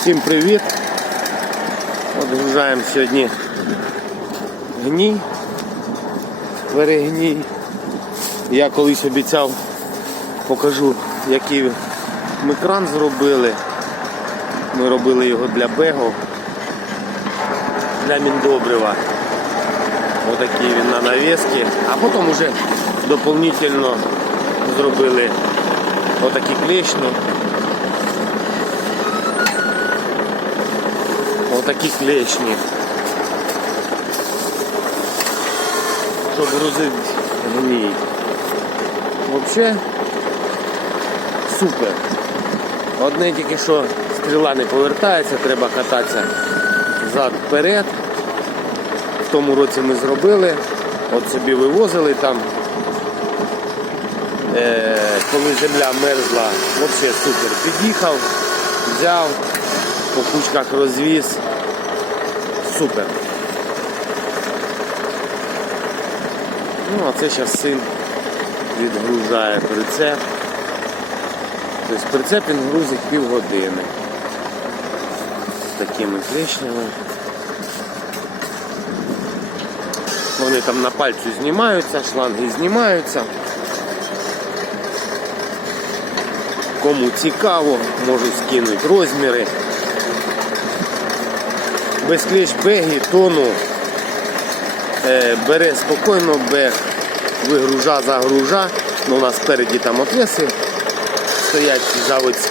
Всім привіт! Отгружаємо сьогодні гній, перегній. Я колись обіцяв, покажу, який ми кран зробили. Ми робили його для бегу, для міндобрива. Отакий він на навіски, а потім вже доповнительно зробили отакі клешні. Отакі клешні. Щоб грузити гній. Взагалі супер. Одне тільки що стріла не повертається, треба кататися зад вперед. В тому році ми зробили, от собі вивозили там. Е, коли земля мерзла, взагалі супер. Під'їхав, взяв, по кучках розвіз. Супер. Ну, а це зараз син відгружає прицеп. Тобто прицеп він грузить півгодини. З такими клешнями. Вони там на пальцю знімаються, шланги знімаються. Кому цікаво, можу скинути розміри. Без беги, тону е, бере спокійно бег, вигружа, загружа. Ну, у нас спереді там отвеси стоять заводські.